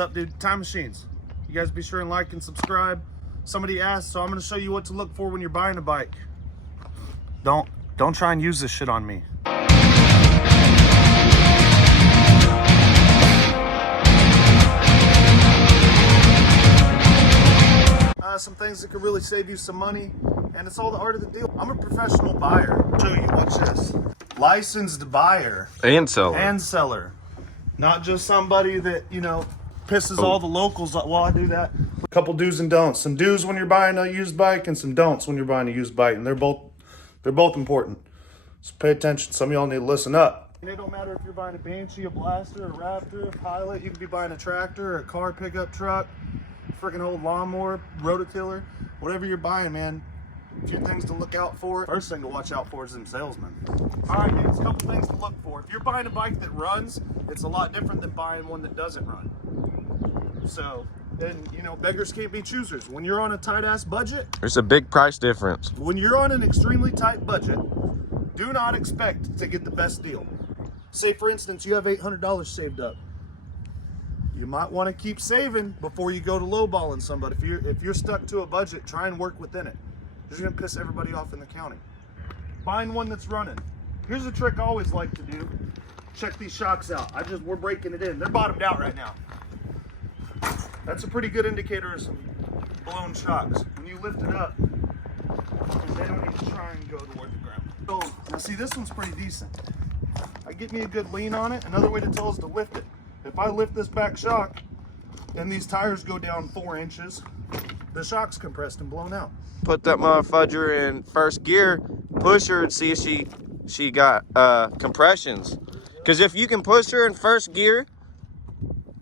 up, dude? Time Machines. You guys be sure and like and subscribe. Somebody asked, so I'm gonna show you what to look for when you're buying a bike. Don't try and use this shit on me. Some things that could really save you some money, and it's all the art of the deal. I'm a professional buyer. I'll show you, watch this. Licensed buyer. And seller. And seller. Not just somebody that, you know, pisses all the locals. Well, I do that. A couple do's and don'ts. Some do's when you're buying a used bike, and some don'ts when you're buying a used bike. And they're both important. So pay attention. Some of y'all need to listen up. And it don't matter if you're buying a Banshee, a Blaster, a Raptor, a Pilot. You could be buying a tractor, a car pickup truck, freaking old lawnmower, rototiller, whatever you're buying, man. A few things to look out for. First thing to watch out for is them salesmen. All right, dudes, a couple things to look for. If you're buying a bike that runs, it's a lot different than buying one that doesn't run. So, and you know, beggars can't be choosers. When you're on a tight ass budget, there's a big price difference. When you're on an extremely tight budget, do not expect to get the best deal. Say, for instance, you have $800 saved up. You might want to keep saving before you go to lowballing somebody. If you're stuck to a budget, try and work within it. You're gonna piss everybody off in the county. Find one that's running. Here's a trick I always like to do. Check these shocks out. We're breaking it in. They're bottomed out right now. That's a pretty good indicator of some blown shocks. When you lift it up, they don't even try and go toward the ground. So now see, this one's pretty decent. I get me a good lean on it. Another way to tell is to lift it. If I lift this back shock and these tires go down 4 inches, the shock's compressed and blown out. Put that motherfudger in first gear, push her and see if she got compressions. Because if you can push her in first gear,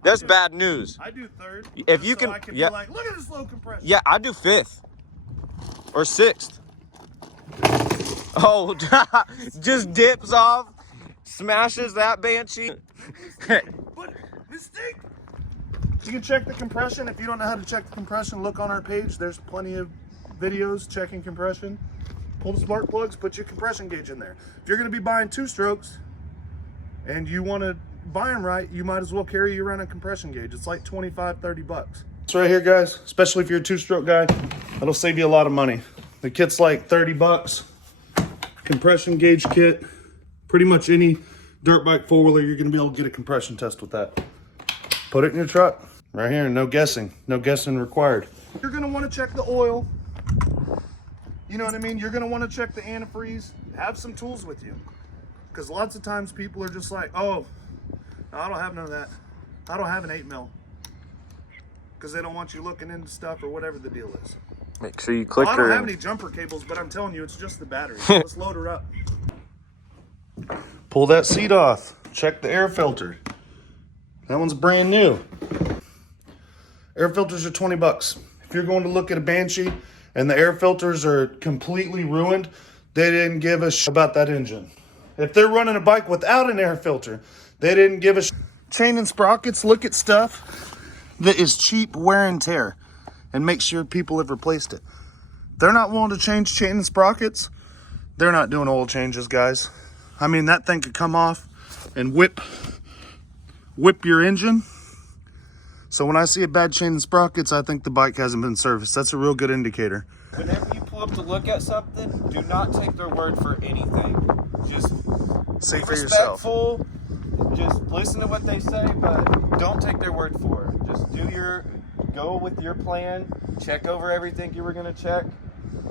that's bad news. I do third. If you can, I can yeah, be like, look at this low compression. Yeah, I do 5th or 6th. Oh, just dips off, smashes that Banshee. But mistake. You can check the compression. If you don't know how to check the compression, look on our page. There's plenty of videos checking compression. Pull the spark plugs, put your compression gauge in there. If you're going to be buying 2 strokes and you want to buy them right, you might as well carry you around a compression gauge. It's like 25, 30 bucks. It's right here, guys, especially if you're a 2-stroke guy. That'll save you a lot of money. The kit's like 30 bucks. Compression gauge kit. Pretty much any dirt bike 4-wheeler, you're going to be able to get a compression test with that. Put it in your truck. Right here, no guessing. No guessing required. You're going to want to check the oil. You know what I mean? You're going to want to check the antifreeze. Have some tools with you. Because lots of times people are just like, oh, no, I don't have none of that. I don't have an 8mm. Because they don't want you looking into stuff or whatever the deal is. Make sure you click her. I don't have any jumper cables, but I'm telling you, it's just the battery. Let's load her up. Pull that seat off. Check the air filter. That one's brand new. Air filters are 20 bucks. If you're going to look at a Banshee and the air filters are completely ruined, they didn't give a shit about that engine. If they're running a bike without an air filter, they didn't give a shit. Chain and sprockets, look at stuff that is cheap wear and tear and make sure people have replaced it. They're not willing to change chain and sprockets. They're not doing oil changes, guys. I mean, that thing could come off and whip your engine. So when I see a bad chain and sprockets, I think the bike hasn't been serviced. That's a real good indicator. Whenever you pull up to look at something, do not take their word for anything. Just say be for yourself. Respectful. Just listen to what they say, but don't take their word for it. Just go with your plan. Check over everything you were gonna check.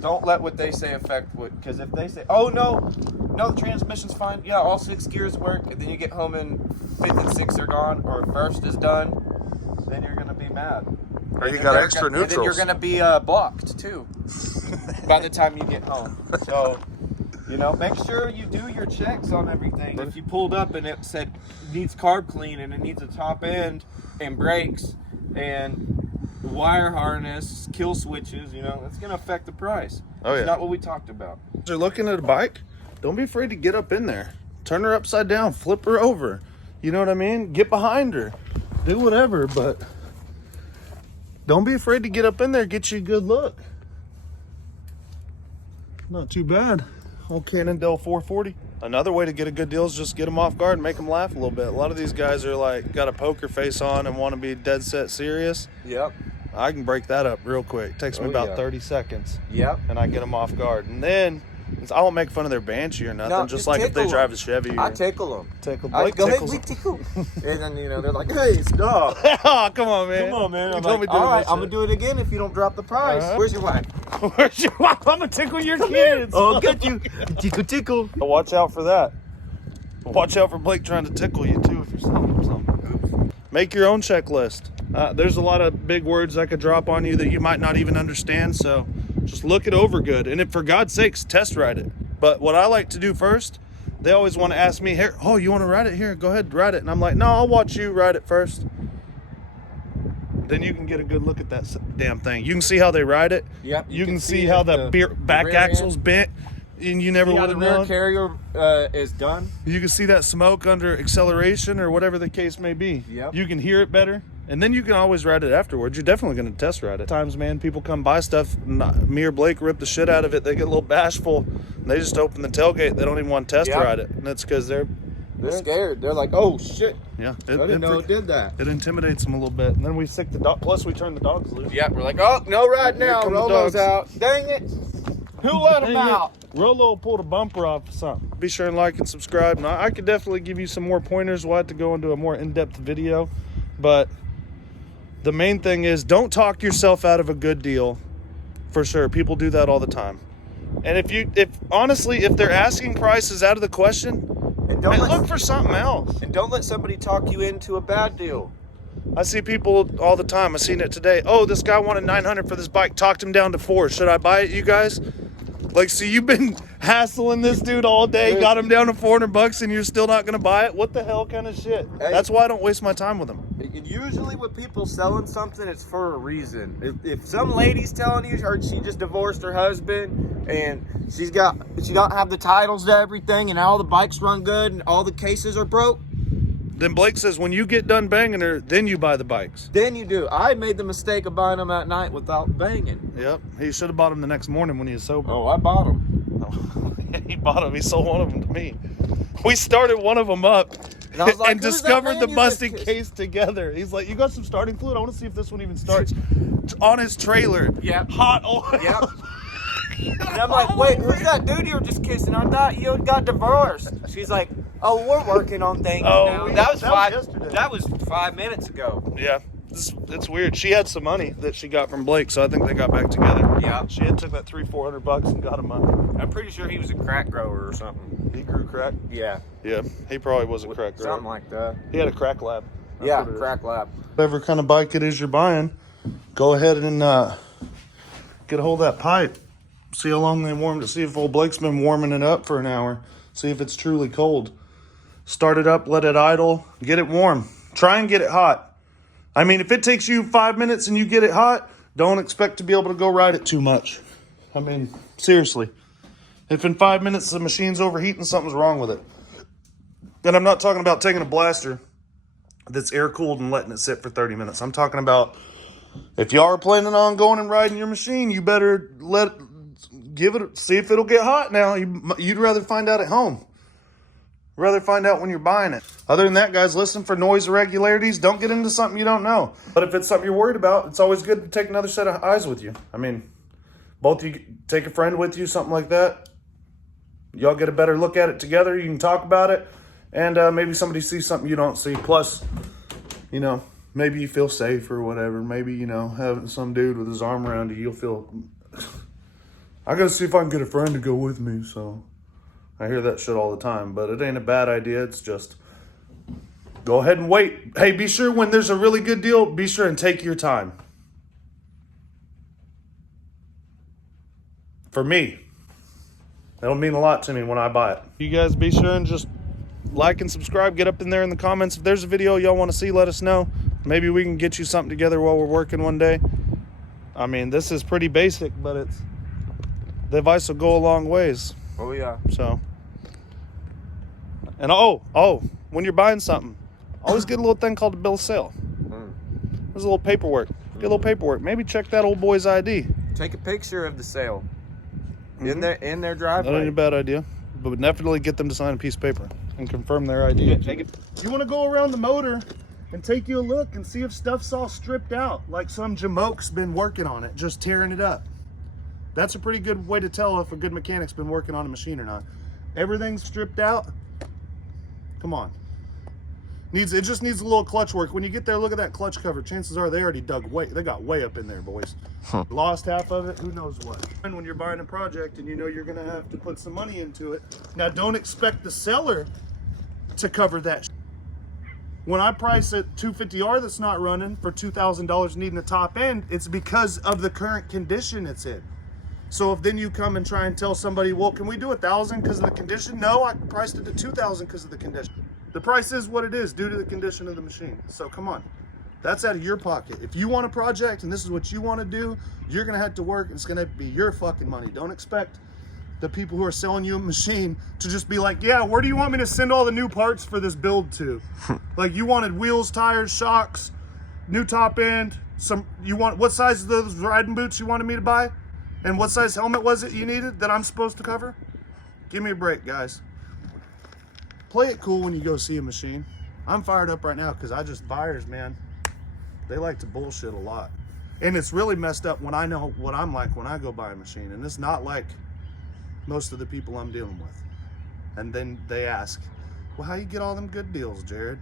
Don't let what they say affect what. Because if they say, "Oh no, the transmission's fine. Yeah, all 6 gears work," and then you get home and 5th and 6th are gone, or 1st is done, then you're gonna be mad. Or you got extra neutrals. And then you're gonna be blocked too by the time you get home. So, you know, make sure you do your checks on everything. If you pulled up and it said needs carb clean and it needs a top end and brakes and wire harness, kill switches, you know, it's gonna affect the price. Oh yeah. It's not what we talked about. If you're looking at a bike, don't be afraid to get up in there. Turn her upside down, flip her over. You know what I mean? Get behind her. Do whatever, but don't be afraid to get up in there, get you a good look. Not too bad. old Cannondale 440. Another way to get a good deal is just get them off guard and make them laugh a little bit. A lot of these guys are like got a poker face on and want to be dead set serious. Yep. I can break that up real quick. Takes me about 30 seconds. Yep. And I get them off guard. And then I won't make fun of their Banshee or nothing. No, just like if they drive a Chevy. Or, I tickle them. Tickle. I Blake go, hey, tickles we them. tickle. And then, you know, they're like, hey, stop. Oh, come on, man. Come on, man. You I'm told like, me doing all right, that I'm going to do it again if you don't drop the price. Uh-huh. Where's your wife? Where's your wife? I'm going to tickle your kids. Oh, get you. Tickle, tickle. Watch out for that. Watch out for Blake trying to tickle you, too, if you're selling him something. Make your own checklist. There's a lot of big words I could drop on you that you might not even understand, so just look it over good. And if, for God's sakes, test ride it. But what I like to do first, they always want to ask me, here, oh, you want to ride it? Here, go ahead, ride it. And I'm like, no, I'll watch you ride it first. Then you can get a good look at that damn thing. You can see how they ride it. Yep. You can see how the back rear axle's end. bent, and you never would The have rear known. carrier is done. You can see that smoke under acceleration or whatever the case may be. Yep. You can hear it better. And then you can always ride it afterwards. You're definitely going to test ride it. Times, man, people come buy stuff. Me or Blake rip the shit out of it. They get a little bashful. And they just open the tailgate. They don't even want to test ride it. And that's because they're scared. They're like, oh, shit. Yeah. I didn't know it did that. It intimidates them a little bit. And then we sick the dog. Plus, we turn the dogs loose. Yeah, we're like, oh, no ride Here now. come the Rolo's dogs. out. Dang it. Who let him out? Rolo pulled a bumper off of something. Be sure and like and subscribe. And I could definitely give you some more pointers. We'll have to go into a more in-depth video. But the main thing is don't talk yourself out of a good deal. For sure. People do that all the time. And if honestly, if they're asking prices out of the question, And look for something else. And don't let somebody talk you into a bad deal. I see people all the time. I seen it today. Oh, this guy wanted $900 for this bike. Talked him down to $400. Should I buy it, you guys? Like, so you've been hassling this dude all day, got him down to $400, and you're still not gonna buy it? What the hell kind of shit? Hey. That's why I don't waste my time with him. Usually with people selling something, it's for a reason. If some lady's telling you she just divorced her husband and she don't have the titles to everything and all the bikes run good and all the cases are broke, Then Blake says when you get done banging her, then you buy the bikes. then you do. I made the mistake of buying them at night without banging. Yep. He should have bought them the next morning when he was sober. Oh, I bought them. He bought them. He sold one of them to me. We started one of them up And I was like, and "Who's that discovered man the you busted just case together. He's like, you got some starting fluid? I want to see if this one even starts. On his trailer. Yep. Hot oil. Yep. And I'm like, wait, who's that dude you were just kissing? I thought you got divorced. She's like, oh, we're working on things now. That was yesterday. That was 5 minutes ago. Yeah. It's weird. She had some money that she got from Blake, so I think they got back together. Yeah. She had took that $300-400 and got him up. I'm pretty sure he was a crack grower or something. He grew crack. Yeah. Yeah, he probably was a crack grower. Something like that. He had a crack lab. That's Yeah, what it is. crack lab. Whatever kind of bike it is you're buying, go ahead and get a hold of that pipe. See how long they warmed it. See if old Blake's been warming it up for an hour. See if it's truly cold. Start it up, let it idle, get it warm. Try and get it hot. I mean, if it takes you 5 minutes and you get it hot, don't expect to be able to go ride it too much. I mean, seriously. If in 5 minutes the machine's overheating, something's wrong with it. And I'm not talking about taking a blaster that's air-cooled and letting it sit for 30 minutes. I'm talking about if y'all are planning on going and riding your machine, you better see if it'll get hot now. You'd rather find out at home. Rather find out when you're buying it. Other than that, guys, listen for noise irregularities. Don't get into something you don't know. But if it's something you're worried about, it's always good to take another set of eyes with you. I mean, both you take a friend with you, something like that. Y'all get a better look at it together. You can talk about it. And maybe somebody sees something you don't see. Plus, you know, maybe you feel safe or whatever. Maybe, you know, having some dude with his arm around you, you'll feel... I gotta see if I can get a friend to go with me, so... I hear that shit all the time, but it ain't a bad idea. It's just go ahead and wait. Hey, be sure when there's a really good deal, be sure and take your time. For me, that'll mean a lot to me when I buy it. You guys be sure and just like and subscribe. Get up in there in the comments. If there's a video y'all want to see, let us know. Maybe we can get you something together while we're working one day. I mean, this is pretty basic, but the advice will go a long ways. Oh, yeah. So, and when you're buying something, always get a little thing called a bill of sale. There's a little paperwork. Get a little paperwork. Maybe check that old boy's ID. Take a picture of the sale. in their That ain't a driveway. bad idea, but definitely get them to sign a piece of paper and confirm their ID. You want to go around the motor and take you a look and see if stuff's all stripped out, like some jamoke's been working on it, just tearing it up. That's a pretty good way to tell if a good mechanic's been working on a machine or not. Everything's stripped out. Come on. It just needs a little clutch work. When you get there, look at that clutch cover. Chances are they already they got way up in there, boys. Lost half of it, who knows what. And when you're buying a project and you know you're gonna have to put some money into it, now don't expect the seller to cover that. When I price a 250R that's not running for $2,000 needing a top end, it's because of the current condition it's in. So if then you come and try and tell somebody, well, can we do 1,000 because of the condition? No, I priced it to 2,000 because of the condition. The price is what it is due to the condition of the machine. So come on, that's out of your pocket. If you want a project and this is what you want to do, you're gonna have to work and it's gonna be your fucking money. Don't expect the people who are selling you a machine to just be like, yeah, where do you want me to send all the new parts for this build to? Like you wanted wheels, tires, shocks, new top end, what size of those riding boots you wanted me to buy? And what size helmet was it you needed that I'm supposed to cover? Give me a break, guys. Play it cool when you go see a machine. I'm fired up right now because buyers, man, they like to bullshit a lot. And it's really messed up when I know what I'm like when I go buy a machine. And it's not like most of the people I'm dealing with. And then they ask, well, how you get all them good deals, Jared?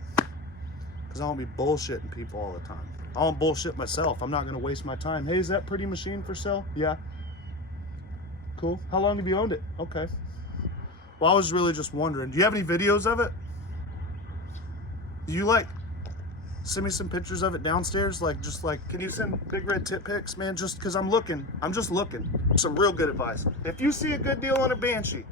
Because I don't be bullshitting people all the time. I don't bullshit myself. I'm not going to waste my time. Hey, is that pretty machine for sale? Yeah. Cool. How long have you owned it? Okay. Well, I was really just wondering, do you have any videos of it? Do you send me some pictures of it downstairs? Can you send big red tip pics, man? Just because I'm just looking. Some real good advice. If you see a good deal on a Banshee,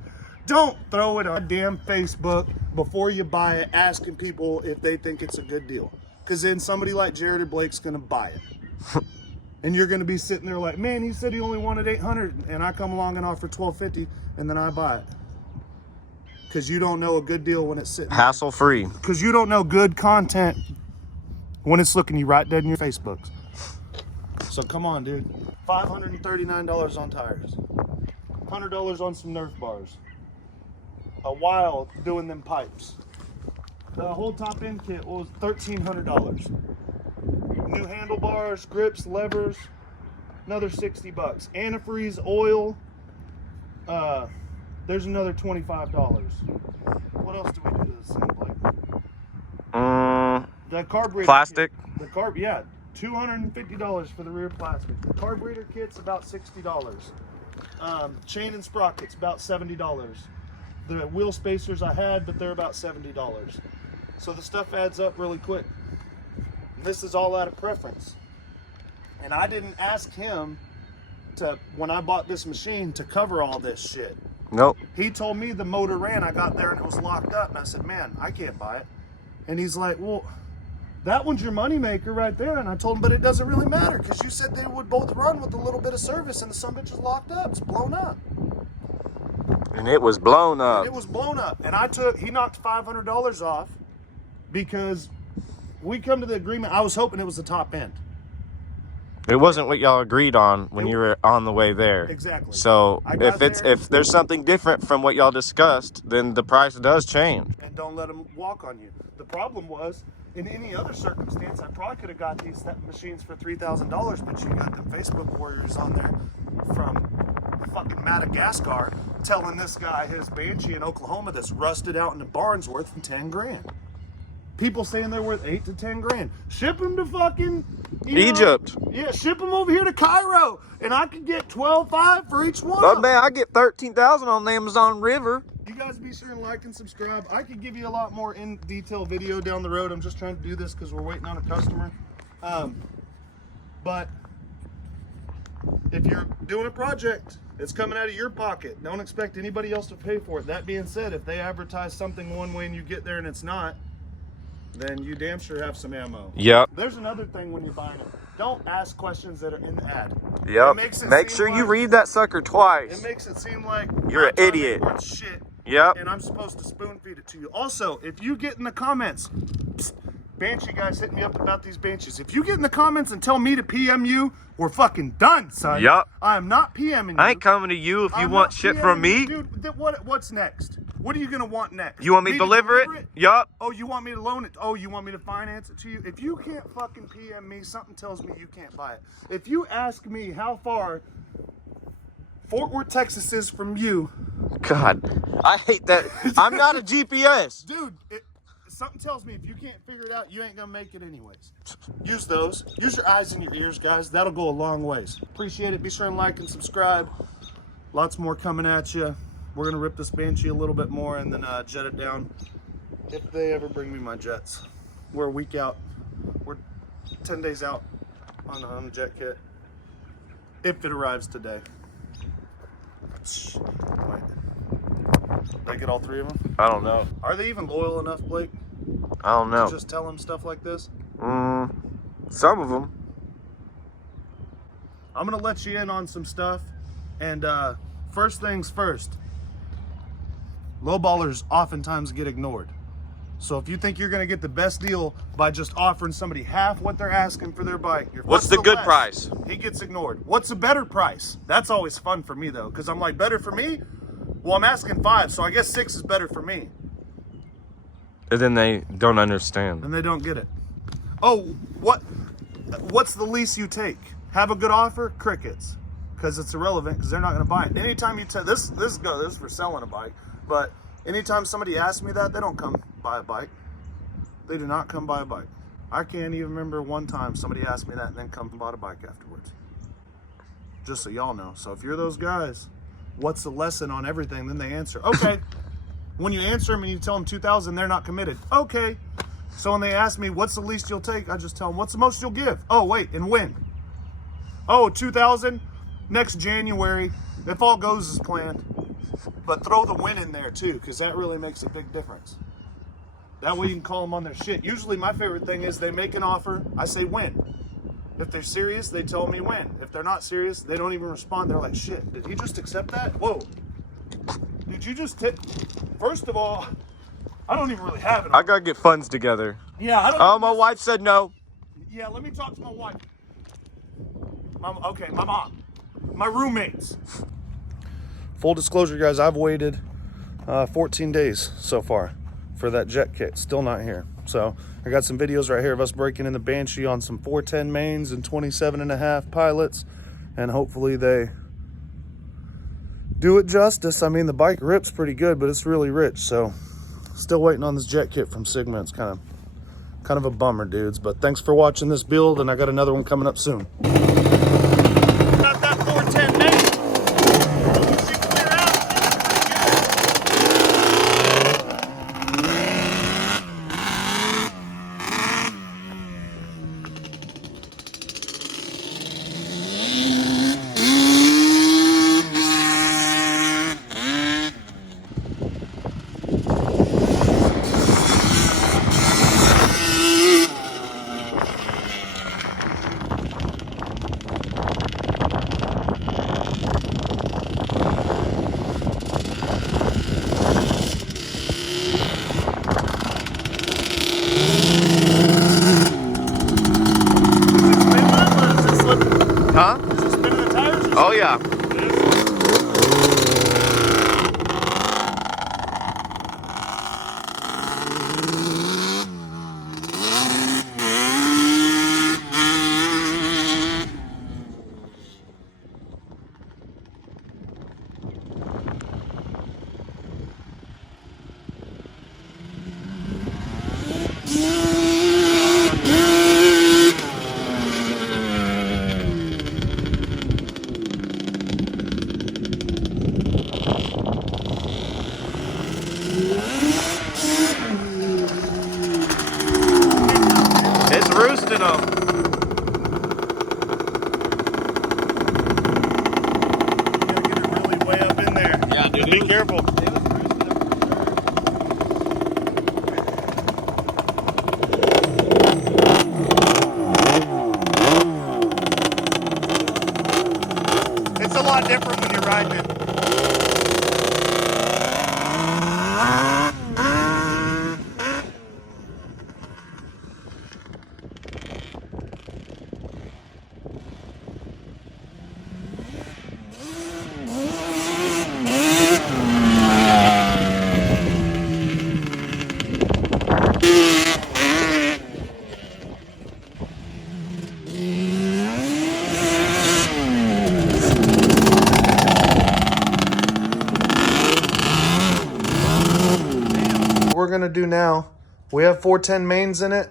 don't throw it on damn Facebook before you buy it, asking people if they think it's a good deal. Because then somebody like Jared or Blake's going to buy it. And you're going to be sitting there like, man, he said he only wanted 800 and I come along and offer 1250 and then I buy it. Because you don't know a good deal when it's sitting Hassle free. Because you don't know good content when it's looking you right dead in your Facebooks. So come on, dude. $539 on tires. $100 on some Nerf bars. A while doing them pipes. The whole top end kit was $1,300. New handlebars, grips, levers, another $60. Antifreeze, oil. There's another $25. What else do we do to this thing, Blake? The carburetor plastic. Kit. Yeah, $250 for the rear plastic. The carburetor kit's about $60. Chain and sprockets about $70. The wheel spacers I had, but they're about $70. So the stuff adds up really quick. And this is all out of preference. And I didn't ask him when I bought this machine, to cover all this shit. Nope. He told me the motor ran. I got there and it was locked up. And I said, man, I can't buy it. And he's like, well, that one's your moneymaker right there. And I told him, but it doesn't really matter because you said they would both run with a little bit of service and the sumbitch is locked up. It's blown up. And it was blown up. And it was blown up. And he knocked $500 off because we come to the agreement. I was hoping it was the top end. It wasn't what y'all agreed on when you were on the way there. Exactly. So if there's something different from what y'all discussed, then the price does change. And don't let them walk on you. The problem was, in any other circumstance, I probably could have got these machines for $3,000, but you got them Facebook warriors on there from fucking Madagascar telling this guy his Banshee in Oklahoma that's rusted out in the barn's worth 10 grand. People saying they're worth 8 to 10 grand. Ship them to fucking Egypt. Yeah, ship them over here to Cairo, and I could get $12,500 for each one. But man, I get $13,000 on the Amazon River. You guys be sure and like and subscribe. I could give you a lot more in detail video down the road. I'm just trying to do this because we're waiting on a customer. But if you're doing a project, it's coming out of your pocket. Don't expect anybody else to pay for it. That being said, if they advertise something one way and you get there and it's not, then you damn sure have some ammo. Yep. There's another thing when you're buying it. Don't ask questions that are in the ad. Yep. Make sure you read that sucker twice. It makes it seem like you're an idiot. Shit. Yep. And I'm supposed to spoon feed it to you. Also, if you get in the comments, Banshee guys hit me up about these Banshees. If you get in the comments and tell me to PM you, we're fucking done, son. Yup. I am not PMing you. I ain't coming to you if you I'm want not shit PMing from me. you. Dude, what's next? What are you gonna want next? You want me to deliver it? Yup. Oh, you want me to loan it? Oh, you want me to finance it to you? If you can't fucking PM me, something tells me you can't buy it. If you ask me how far Fort Worth, Texas is from you, God, I hate that. I'm not a GPS. dude, something tells me if you can't figure it out, you ain't gonna make it anyways. Use those. Use your eyes and your ears, guys. That'll go a long ways. Appreciate it. Be sure and like and subscribe. Lots more coming at you. We're gonna rip this Banshee a little bit more and then jet it down. If they ever bring me my jets. We're a week out. We're 10 days out on the jet kit. If it arrives today. Wait. Did I get all 3 of them? I don't know. Are they even loyal enough, Blake? I don't know. To just tell them stuff like this? Some of them. I'm gonna let you in on some stuff. And first things first, lowballers oftentimes get ignored. So if you think you're gonna get the best deal by just offering somebody half what they're asking for their bike, What's the good price? He gets ignored. What's a better price? That's always fun for me though, because I'm like, better for me? Well, I'm asking 5, so I guess 6 is better for me. And then they don't understand. And they don't get it. Oh, what's the least you take? Have a good offer? Crickets. Because it's irrelevant, because they're not going to buy it. Anytime you tell this is for selling a bike, but anytime somebody asks me that, they don't come buy a bike. They do not come buy a bike. I can't even remember one time somebody asked me that and then come and bought a bike afterwards. Just so y'all know. So if you're those guys, what's the lesson on everything? Then they answer, okay. When you answer them and you tell them 2,000, they're not committed. Okay. So when they ask me, what's the least you'll take? I just tell them, what's the most you'll give? Oh, wait, and when? Oh, 2,000 next January, if all goes as planned. But throw the win in there too, because that really makes a big difference. That way you can call them on their shit. Usually my favorite thing is they make an offer, I say when. If they're serious, they tell me when. If they're not serious, they don't even respond. They're like, shit, did he just accept that? Whoa. Did you just tip? First of all, I don't even really have it. I gotta get funds together. Yeah, I don't. Oh, my wife said no. Yeah, let me talk to my wife. Okay, my mom. My roommates. Full disclosure, guys, I've waited 14 days so far for that jet kit. Still not here. So I got some videos right here of us breaking in the Banshee on some 410 mains and 27.5 pilots. And hopefully they do it justice. I mean, the bike rips pretty good, but it's really rich. So still waiting on this jet kit from Sigma. It's kind of a bummer, dudes. But thanks for watching this build, and I got another one coming up soon. Got that 410 main. She clear out. Huh? Is it spinning the tires? Oh, yeah. It's roosting them. You gotta get it really way up in there. Yeah, dude. Be careful. It's a lot different when you're riding it. do now, we have 410 mains in it.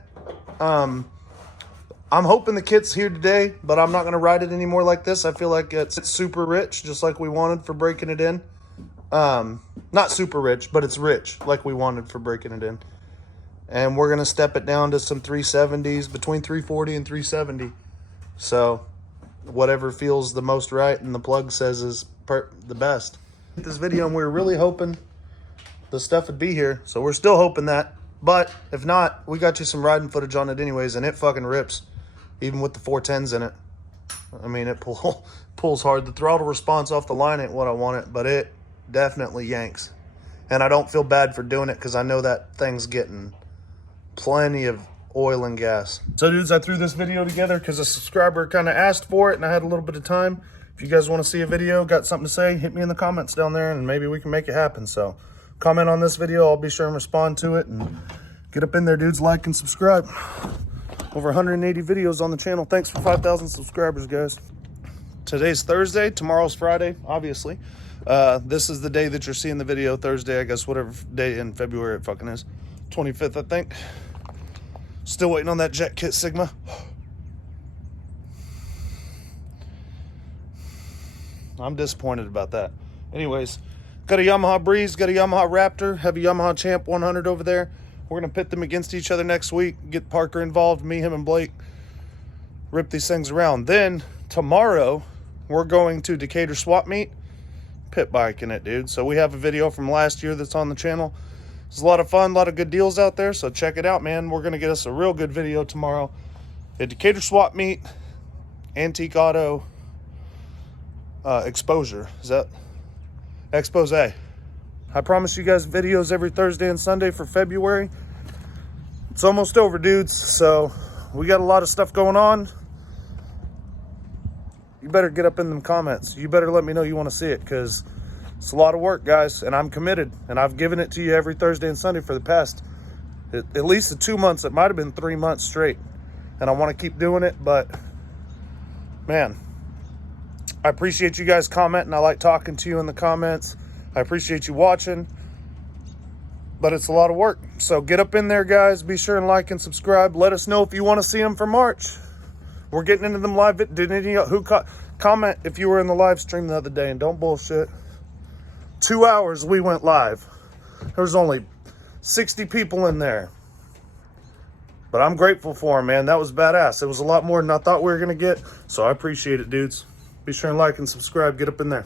I'm hoping the kit's here today, but I'm not going to ride it anymore like this. I feel like it's super rich, just like we wanted for breaking it in. Not super rich, but it's rich, like we wanted for breaking it in. And we're going to step it down to some 370s, between 340 and 370. So whatever feels the most right and the plug says is the best. This video, and we were really hoping the stuff would be here. So we're still hoping that. But if not, we got you some riding footage on it anyways, and it fucking rips. Even with the 410s in it. I mean, it pulls hard. The throttle response off the line ain't what I want it, but it definitely yanks. And I don't feel bad for doing it because I know that thing's getting plenty of oil and gas. So dudes, I threw this video together because a subscriber kind of asked for it and I had a little bit of time. If you guys want to see a video, got something to say, hit me in the comments down there and maybe we can make it happen. So comment on this video, I'll be sure and respond to it, and get up in there, dudes. Like and subscribe. Over 180 videos on the channel. Thanks for 5,000 subscribers, guys. Today's Thursday, tomorrow's Friday, obviously. This is the day that you're seeing the video, Thursday, I guess, whatever day in February it fucking is. 25th, I think. Still waiting on that Jet Kit Sigma. I'm disappointed about that. Anyways, got a Yamaha Breeze, got a Yamaha Raptor, have a Yamaha Champ 100 over there. We're going to pit them against each other next week, get Parker involved, me, him, and Blake, rip these things around. Then, tomorrow, we're going to Decatur Swap Meet, pit biking it, dude. So we have a video from last year that's on the channel. It's a lot of fun, a lot of good deals out there, so check it out, man. We're going to get us a real good video tomorrow at Decatur Swap Meet, Antique Auto Exposure. Is that? Expose. I promise you guys videos every Thursday and Sunday for February. It's almost over, dudes, so we got a lot of stuff going on. You better get up in them comments. You better let me know you want to see it, because it's a lot of work, guys, and I'm committed, and I've given it to you every Thursday and Sunday for the past at least the 2 months. It might have been 3 months straight, and I want to keep doing it. But man, I appreciate you guys commenting. I like talking to you in the comments. I appreciate you watching, but it's a lot of work. So get up in there, guys. Be sure and like and subscribe. Let us know if you want to see them for March. We're getting into them live. Did any who comment if you were in the live stream the other day? And don't bullshit. 2 hours we went live. There was only 60 people in there, but I'm grateful for them, man. That was badass. It was a lot more than I thought we were gonna get. So I appreciate it, dudes. Be sure and like and subscribe. Get up in there.